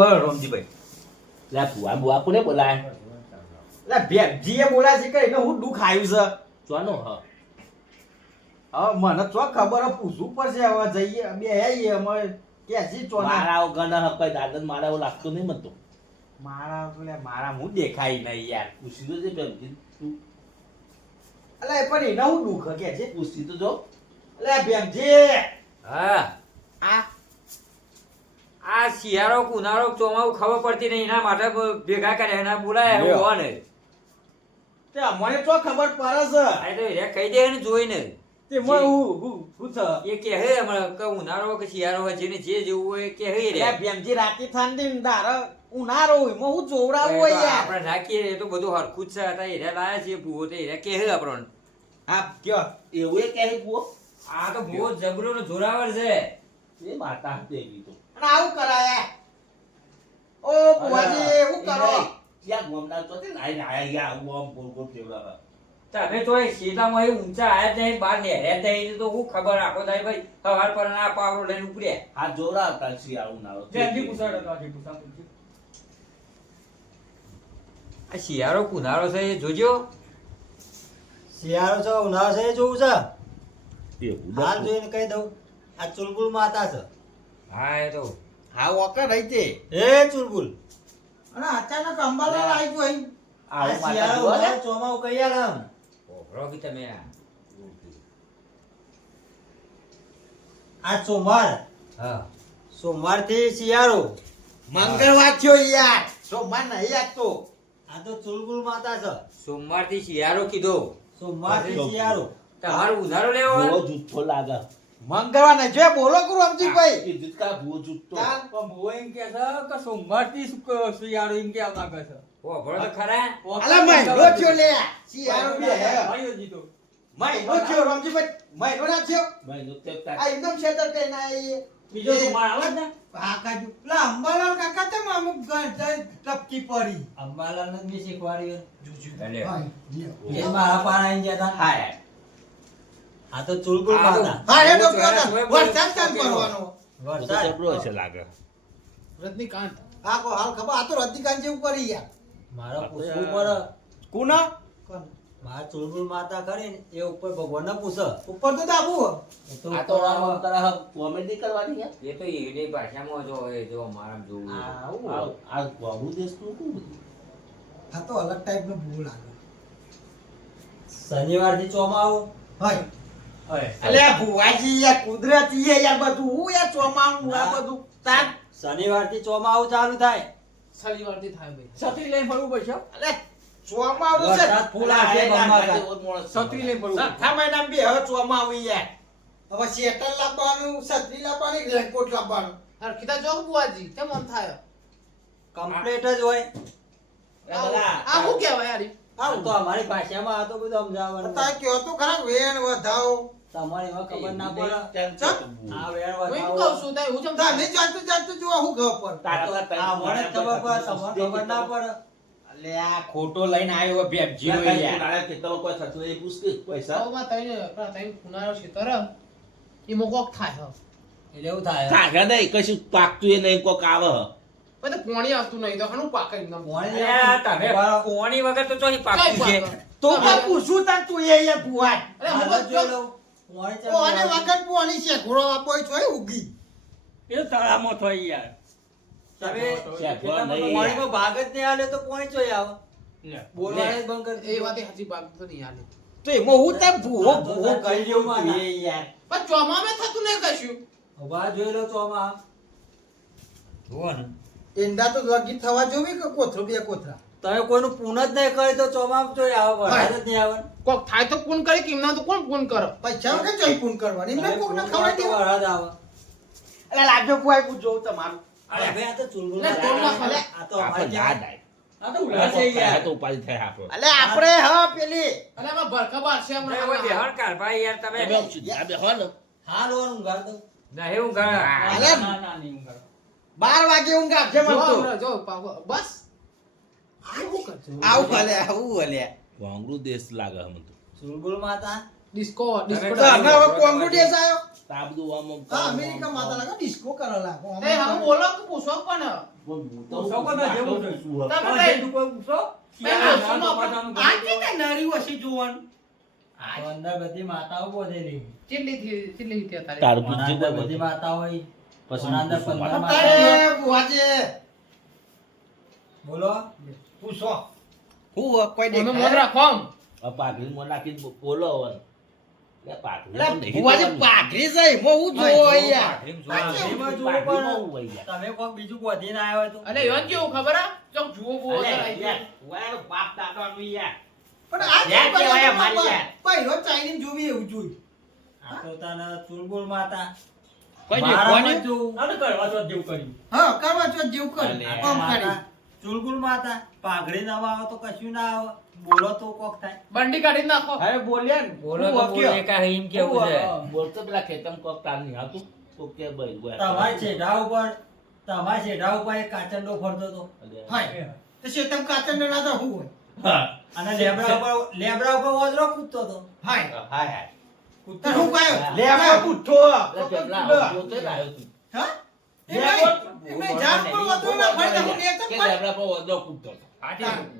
હોય રોમજીભાઈ. લે ભુવા ભુવા કોને બોલાય. એટલે ભેગજીએ બોલાય છે કે એને હું દુઃખ આવ્યું છે? ચોનો હ. હવે મને ચો ખબર હે, પૂછવું પડશે હવે જઈએ બે આવીએ અમે કેસી ચોના. મારા વગર હ કઈ દાદા મારા એવું લાગતું નહીં મતો મારા બોલે મારા હું દેખાય નહીં યાર. પૂછી તો છે પ્રેમજી તું. અલે પણ એને હું દુઃખ કે છે પૂછી તો જો. એટલે ભેગજી હા. આ આ શિયાળો ઉનાળો ચોમાવું ખબર પડતી નહીં. એના માટે ભેગા કર્યા એના બોલાય હોવાને. તે મને તો ખબર પડે છે. તો કહી દે ને જોઈને. તે મને હું હું હું છે? એ કે હે હમણાં કે ઉનાળો કે શિયાળો હોય જેને જે જેવું હોય એ કે હે રે. ભેમજી રાતી ઠંડી ને ઉનાળો હોય મો હું જોવડાવું હોય યાર આપણે નાખીએ એ તો બધું હરખું જ છે. આ હીરા લાયા છે ભૂવો તો હીરા કે હે આપણને. હા કયો. એવું એ કહે ભૂવો? આ તો ભૂવો જબરો નો જોરાવર છે. એ માતા દેવી તો. અને આવું કરાય. ઓ બુવાજી હું કરો? ત્યાં ગોમના તો તે નાઈ ગયા આવું આમ ગોલ ગોલ ફેરવા તમે તો એ ઊંચા આયા જ નહીં બહાર નેહર્યા જ નહીં તો હું ખબર આખો દાય ભાઈ? સવાર પર ના પાવડો લઈને ઉપડ્યા. આ જોરા આવતા શિયાળું નાળો આ શિયાળો ઉનાળો છે એ જોજો. શિયાળો છે ઉનાળો છે એ જોવું છે? એવું હાલ જોઈને કહી દઉં. આ ચુલબુલ માતા છે. હા એ તો. હા વખત રહી તે. એ ચુલબુલ અને અચાનક અંબાલાલ આવી ગયો અહીં. આ માતા શિયાળો ઉનાળો ચોમાસું કઈ આમ. ઓભરો કે તમે આ. આ સોમવાર. હા. સોમવારથી શિયાળો. મંગળવાર થયો યાર. સોમવાર નહીં આજ તો. આ તો ચુલબુલ માતા છે. સોમવારથી શિયાળો કીધો. સોમવારથી શિયાળો. તમારો ઉધારો લેવો જુઠ્ઠો લાગે. મંગળવાર નહીં જો બોલો કરું અમજીભાઈ કીધું કા આવતા જુઠ્ઠો. છે ઓ તો ખરા. અલા મય થયો લે. શિયાળો બે હે મહિનો થયો રમજીભાઈ મહિનો ના થયો મહિનો તે તા- આ એકદમ શેતર કે ના એ બીજો તો માર આવત ને કાકા જો પેલા અંબાલાલ કાકા તો અમુક ટપકી પડી? અંબાલાલ ને શીખવાડ્યું. એટલે એ મારા પાણા ઇન જતા તા હા આ તો ચુલબુલ આ માતા હા એ તો હું તો કહો એને વરસાદ કેવો? પડવાનો વરસાદ જબરો છે લાગે. રજનીકાંત. હા કો હાલ ખબર આ તો રજનીકાંત જેવું કરી યાર મારે પૂછવું પડે. કુના મારા ચુલબુલ માતા કરે ને એ ઉપર ભગવાન ને પૂછે. ઉપર તો દાબુ આ તો ઉપર તારા કોમેડી કરવાની છે? એ તો એની ભાષામાં જો એ જો મારા જોવું આ આ બહુ આ ગોળું દેશનું શું આ તો અલગ ટાઈપનું ભૂલ આવે. શનિવારથી ચોમાવું હોય. અલ્યા ભુવાજી યાર કુદરતી યાર બધું. હું યાર ચોમાનું આ બધું તાર શનિવારથી ચોમાવું ચાલુ થાય. શનિવારથી થાય ભાઈ. છત્રી લઈને ફરવું પડશે અલ્યા ચોમાનું છે વરસાદ ફૂલ આ આવશે એક આ બમ્બા ગાડી ઓર માણસ છત્રી લઈને ફરવું સઠ્ઠા મહિના બે હવે ચોમાવું યાર. હવે શેટર લાવવાનું છત્રી લાવવાની રેનકોટ લાવવાનું. હરખીતા જો બુઆજી કેમ મન થાય? કમ્પ્લીટ જ હોય. આ શું કહેવાય યાર આ તો અમારી ભાષામાં આ તો બધું સમજાવવાનું. તાર કયો તો ખરા વેણ વધાવો. તમારી માં ખબર ના પડે. કેમ ચાલ. છે ભુવો? આ વેણ હું કહું છું તારે હું તમે જાતું જાતું જો હું ઘર પર તારા તારા મને ખબર પડે તમને ખબર ના પડે. અલ્યા ખોટો લઈને આવ્યો ભેપજી જીરો યાર. ખેતરમાં કોઈ થતું નહીં પૂછ પૈસા આમાં તઈને પેલા તઈને ફુનારો એ મોકોક થાય એટલે એવું થાય કાગળ નહીં કશું પાકતું એ નહીં કોક આવે તો પોણી આવતું નહીં તો હનું પાકે પોણી તમે કોણી વગર તો ચોથી પાકું. કઈ છે. તો પૂછું તું એ અરે હું લઉં. ઓને આવે. પોણી છે ઘોડો આપો છો ઉગી. એ તળામાં થઈ યાર. તમે નહીં પોણીમાં ભાગ જ નહીં આલે તો પોણી ચોય આવે. બોલવાનું બંધ કરી એ વાત એ સાચી બાત તો નહીં યાર તો એમાં હું તાર ભૂવો હા, તો ભૂવો તાર કરી દેવું તું એ યાર. પણ ચોમામે થતું નહીં કશું. ઊભા જોઈ લો ચોમાં ને. એંડા તો લગી થવા જોવી કે કોથરો બે કોથરા? તમે કોઈનું પૂન જ નહીં કરી તો ચોમાં ચોય આવે વરસાદ જ નહીં આવે. કોક થાય તો પૂન કરી કે એમના તો કોણ પૂન કરે? પૈસા કે જોઈ પૂન કરવાની? એમને કોક ને કરો તો વરસાદ આવે. અરે લાગ્યો હું જોઉં તમારું. અરે બે આ તો ચુલબુલ લે, ના ના ખલે? આ તો આપણે અમારી યાદ આવી આ તો ઉલા છે આ તો ઉપાધિ થાય આપણો. અલે આપણે હા પેલી. એમાં ભરખા બારશે હમણાં કોઈ બેહણ કાઢ ભાઈ યાર તમે તમે સીધા બેહો ને. હાલ ઊંઘાડ દઉં. નહીં હું ઘર અલે બાર વાગે ઊંઘ આપજે મને જો તો બસ. આવું કરજો આવું ભલે. આવું દેશ લાગે હમ તો. ચૂલબુલ માતા? ડિસ્કો ડિસ્કો હવે દેશ આમ હા અમેરિકા લાગે ડિસ્કો કરે લાગો એ બોલો પૂછો પણ. જેવું. તમે કઈ- પૂછો, નરી જોવાનું? અંદર બધી માતાઓ બોધેલી કેટલી કેટલી થી તારે બધી માતાઓ હોય. પછી અંદર. માતા? બોલો. પૂછો. હું કોઈ તમે મન રાખો આમ. આ પાઘડી માં નાખીને બો- બોલો હવે. કરાય માતા કરવા જેવું કર્યું. હા કરવા જેવું કર આમ માતા પાઘડી ના આવે તો કશું ના આવે. બોલો તો કોક થાય. બંડી કાઢી નાખો. અરે બોલ્યા ને. બોલો તો બોલે કા હિમ કેવું છે? બોલતો પેલા ખેતમ કોક તાર નહીં આવતું? તો કે ભાઈ, ભાઈ. તમારા છેડા ઉપર તમારા છેડા ઉપર એક કાચંડો ફરતો તો. હાય તો શેતમ કાચંડો ના તો હું હોય? હા. અને લેબડા ઉપર લેબડા ઉપર ઓજરો કૂદતો તો હાય હાય, હાય. કૂદતો હું કયો? લે આપણે તો એટલે પેલા આવું જોતો જ આવ્યો તું. હા?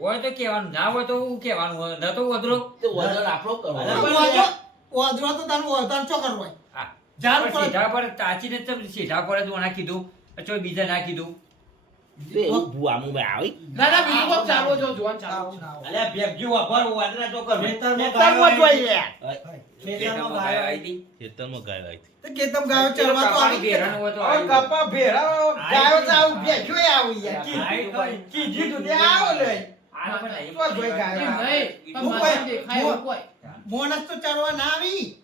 હોય તો કેવાનું ના હોય તો હું કેવાનું હોય ન તો વધરો તે ઓદરો આપણો કરવાનો. અલે, તો તારું ઓજરો ચોકર હોય? જાર પર સીધા પર તાચીને તો સીધા પર જ ઓના કીધું. અચો બીજા ના કીધું. એવું ભૂઆમું ભાઈ આવી. ના ના બીજું કોક ચાલવો જો જોવાનું ચાલવો આવું છે. ના આવું. અલે, ભેગજી વાપર, વાદરા તો કર. ખેતરમાં ગાયો જોઈએ. ખેતરમાં ગાયો આવી હતી. ખેતરમાં ગાયો આવી હતી. તો ખેતમ ગાયો ચરવા તો આવી બેરણ હોય તો આવ્યું. કપા ભેરા, ગાયો તો આવું, ભેંસોય આવું યાર. કીધું- તું તે આવો લે. આ પણ નહીં. તો જોઈ ગાયો. એમ નહીં પણ હું મને કોઈ- દેખાય એવું કોઈ મોણસ તો ચરવા ના આવી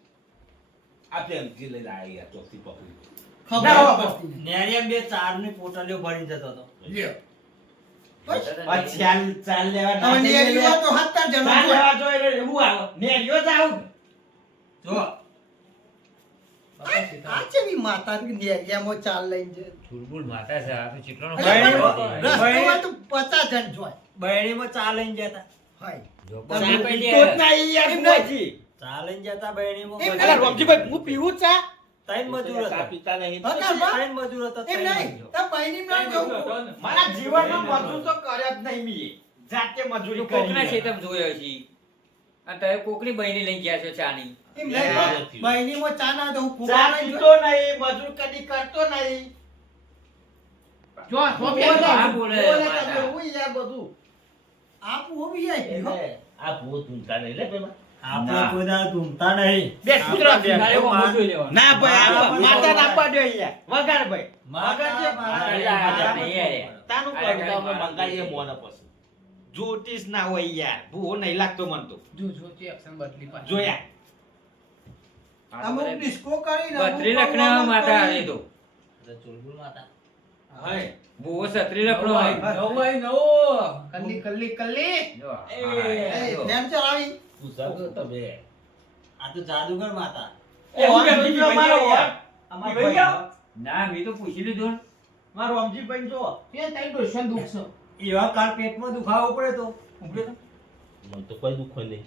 આ પ્રેમથી લઈને આવી યાર, પકડી. ના, ખબર નેરિયા બે ચારની પોટલીઓ ભરી જતો હતો. આ ચાલ ચાલ લેવા ના હવે જઈએ નેરિયો તો સત્તર જણો ચાલ લેવા જોઈએ એટલે હું આવો. નેરિયો જ આવું. જો આ માતા નેરિયામાં ચાલ લઈને છે ચૂલબુલ માતા છે આ તો ચીકલોનો અરે ભાઈ પણ હતો. રસ્તામાં તો પચાસ જણ જોય બહેણીમાં ચા લઈને જતા. હાય. જો પણ યાર. લઈને જતા. બહેણીમાં રોમજીભાઈ, હું પીવું ચા? ત્રણ મજૂર હતા પીતા નહીં. ત્રણ મજૂર હતા એમ નહીં. મજૂર. તો બહેણીમાં જવું. મારા જીવનમાં મજૂર તો કર્યા જ નહીં મીએ. જાતે મજૂરી તું કોકના કરી જોયો છે આ તમે કોકની બહેની લઈ ગયા છો ચાની એમ નહીં. ચા ના દઉં ચા પીતો નહીં મજૂર કદી કરતો નહીં જો આ બોલે. બોલે, તમે હું યાર બધું આપું એટલે આ ભૂત તુંતા નહીં લે પેલા. આપણે કોઈ દાડો ધૂમતા નહીં. બે કૂતરા માર- મોટું લેવાનું. ના ભાઈ આ માતા ના વગાડ. પાડ્યો વગાડ ભાઈ. માતા છે. માતા નહીં તાનું કરતા અમે મંગાઈએ મોને પછી. જ્યોતિષ ના હોય યાર. ભૂવો નહીં લાગતો મન તો. જો જો તે બદલી પાછી. જોયા. અમુક ડિસ્કો કરીને અમુક બત્રી લખના માતા કરીને. તો ચુલબુલ માતા. હય. બહુ સત્રી લખનો હોય કલ્લી કલ્લી કલ્લી. એ, ધ્યાન ચલાવી તું સાવ તો બે. આ તો જાદુગર માતા. એ બીજી મારો હોત. અમારો ના મેં તો પૂછી લીધું ને. મારો અમજીભાઈ જો તે તારી ડોશિયાને દુખ છે? એવા કાળ પેટમાં દુખાવો પડે તો. ઉભરે તો. મને તો કોઈ દુખો નહીં.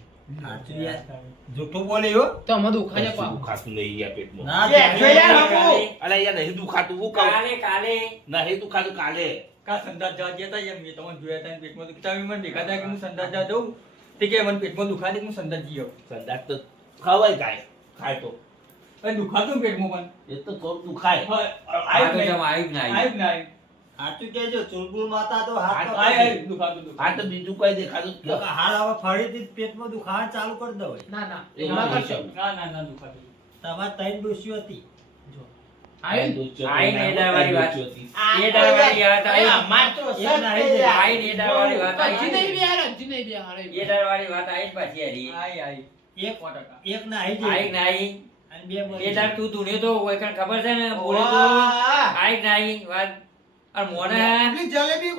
જૂઠું બોલે હો. તો અમે દુખાય કશું દુખાતું નહીં યાર પેટમાં. ના જો યાર હમું. કાલે- અલા યાર નહીં દુખાતું હું કહું. કાલે કાલે. નહીં દુખાતું કાલે. કા સંદાસ જવા ગયા તા મેં તમને જોયા તા ને પેટમાં દુખતા મને દેખાતા કે હું સંદાસ જવા જાઉં? તે કે મને પેટમાં દુખાય હું સંદાસ આવું સંદાસ તો ખવાય ગાય ખાય તો અને દુખાતું ને પેટમાં એ તો થોડું દુખાય પણ આવ્યું જ નહીં. સાચું કહેજો ચુલબુલ માતા તો હાથ તો આ પકડી. આ તો બીજું કઈ દેખાતું જ. હાલ હવે ફરીથી પેટમાં દુખાવા ચાલુ કરી દો ના ના ના એમાં નહીં કરશે. ચાલુ. તમારે ત્રણ ડોશીઓ હતી જો આવી. નહીં નહીં આવી. નહીં આવી જ ખબર છે ને? બોલે તો. આઈ કે વાત. અને મોને જલેબી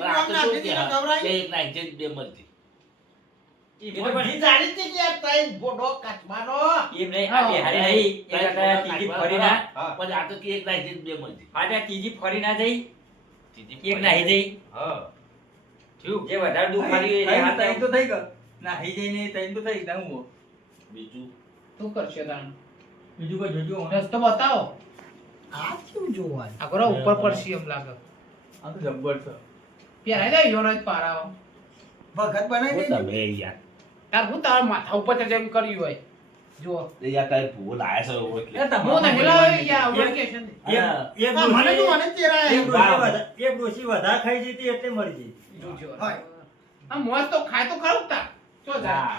નાખી બે મરજી ત્રીજી ફરી ના એક હા. બીજું? તું કરશે તાણ. બીજું કોઈ જોજો રસ્તો બતાવો. આ કેવું જોવાનું? આ ઉપર પડશે એમ લાગે. આ તો જબ્બર છે. યોનો જ ભગત બનાવી શું તમે યાર. યાર હું તારા માથા ઉપર તે જેમ કર્યું હોય એ યાર તારે છે. એ એક-. એક મને તો મને જ એક ડોશી એક ડોશી વધારે ખાઈ જતી એટલે મરી જતી જોજો હોય. આ મોજ તો ખાય તો ખરું તાર જા.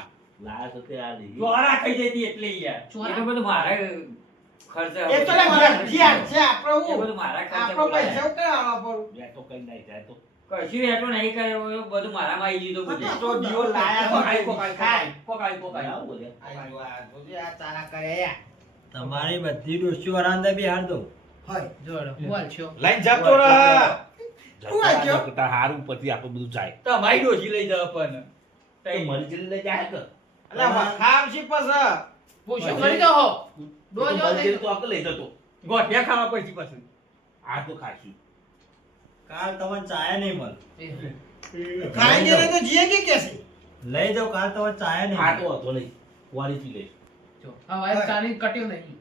તે આ નહીં. ચોરા ખાઈ જતી એટલે યાર ચોરા? એ તો બધું મારા ખર્ચ એ તો લે ધ્યાન છે આપણે હું મારા ખર્ચે આપણો પૈસા બોલાયા. ઉકેલાવા પડું તો કઈ નહીં જાય તો કશું એટલો નહીં કરે એ બધું મારામાં આવી દીધું બધું તો દીવો લાયા કોકાઈ, કોકાઈ, ખાય. કોકાઈ, કોકાઈ. આવું બોલે. આ ચાલા કરે. તમારી બધી ડોશીઓ વરાંદા બી હાર દો. હોય. જોડો બોલ છો. લઈને જતો રહે. હારું પછી આપણું બધું જાય. તમારી ડોસી લઈ જાવ પણ. તઈ. મરી જઈને લઈ જાય કે એટલે ખામ છે પસ પૂછો. કરી દો હો. ડોજો લઈ તો લઈ જતો. ગોઠિયા ખાવા પછી પછી. આ તો ખાશું. કાલ તમને ચાયા નહીં મળે. ખાઈ ગયેલો તો જીએ કે કેસે? લઈ જાઓ કાલ તમને ચાય નહીં આ હતો તો હતો પી લે લઈ. હા વાય ચાની કટ્યું નહીં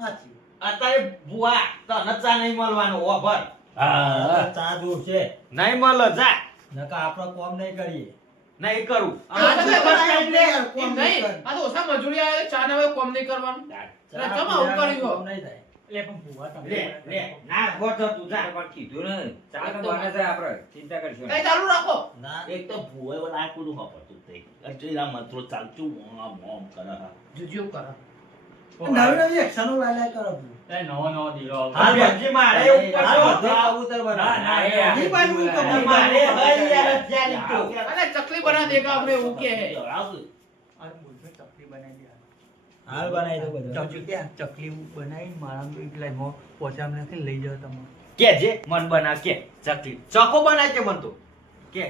સાચી. અત્યારે બુઆ તને ચા નહીં મળવાનો ઓભર હા ચા દૂર છે. નહીં મળે જા. નકા આપણો કોમ નહીં કરીએ. નહીં કરું. આ તો કોમ નહીં આ તો ઓછા મજૂરી આવે ચા ને કોમ નહીં કરવાનું. જમા પીવાનું કર્યું. નહીં થાય. એટલે પણ ભૂવા તમે. લે લે ના ગોઠો તું જા. પણ કીધું ને. ચા તો બને છે આપણે. ચિંતા કરશો કઈ ચાલુ રાખો. ના. એક તો ભૂવો એવો લાયક બધું વાપરતું તે એટલે આ મંત્રો ચાલતું મોમ મોમ કરે. હા જોજો નવી નવી એક્શનો લાલ્યા કરો નવો નવો દીરો હાલ બેનજી મારે ઉપર હાલ જો. બધું ના, ના, એ બાજુ મારે ભાઈ યાર ચકલી બના દેગા આપણે હે આવું. આ બોલજો ચકલી બનાવી દે. હાલ બનાવી દો બધું. ચકલી ક્યાં? ચકલી બનાવી મારા એટલા એમાં પોચામ નથી લઈ જાઓ તમે. કે જે મન બના કે ચકલી. ચકો બનાય કે મન તો? કે?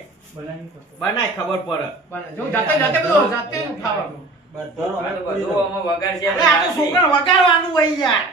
બનાય ખબર પડે. જો જાતે જાતે બધું જાતે ઉઠાવવાનું બધો બધો આમાં વગાડ છે. આ તો છોકરા વગાડવાનું હોય યાર.